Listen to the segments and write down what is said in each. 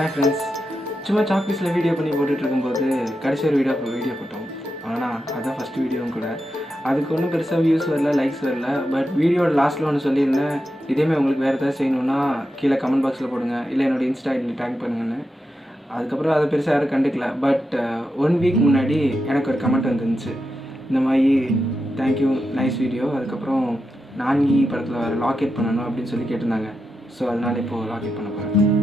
Hi friends, சும்மா சாக்பீஸில் video பண்ணி போட்டுட்ருக்கும்போது கடைசி ஒரு வீடியோ போட்டோம். ஆனால் அதுதான் ஃபஸ்ட்டு வீடியோவும் கூட. அதுக்கு ஒன்றும் பெருசாக வியூஸ் வரல, லைக்ஸ் வரல. பட் வீடியோட லாஸ்ட்டில் ஒன்று சொல்லியிருந்தேன், இதேமாதிரி உங்களுக்கு வேறு ஏதாவது செய்யணுன்னா கீழே கமெண்ட் பாக்ஸில் போடுங்க, இல்லை என்னோடய இன்ஸ்டா ஐடியில் டேக் பண்ணுங்கன்னு. அதுக்கப்புறம் அதை பெருசாக யாரும் கண்டுக்கல. பட் 1 வீக் முன்னாடி எனக்கு ஒரு கமெண்ட் வந்துருந்துச்சு, இந்த மாதிரி தேங்க்யூ நைஸ் வீடியோ, அதுக்கப்புறம் நான்கி படத்தில் வர லாக்கெட் பண்ணணும் அப்படின்னு சொல்லி கேட்டிருந்தாங்க. ஸோ அதனால் இப்போது லாக்கெட் பண்ண போகிறேன்.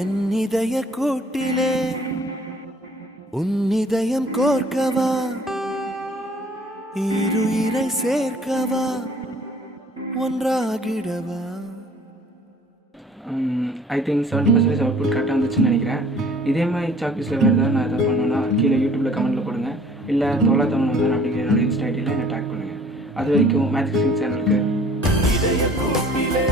என் இதய கூட்டிலே உன் இதயம் கோர்க்கவா, இருயிரை சேர்க்கவா, ஒன்றாகிடவா. ஐ திங்க் 70% அவுட்புட் கரெக்டாக வந்துச்சுன்னு நினைக்கிறேன். இதே மாதிரி சாக்பீஸில் வேறு ஏதாவது நான் எதாவது பண்ணணுன்னா கீழே யூடியூப்பில் கமெண்ட்டில் போடுங்க, இல்லை தோலா தமிழ் அப்படிங்கிற என்னோடய இன்ஸ்டா ஐடியில் என்ன டேக் பண்ணுங்கள். அது வரைக்கும் மேஜிக் சிங் சேனலுக்கு இதய கூட்டிலே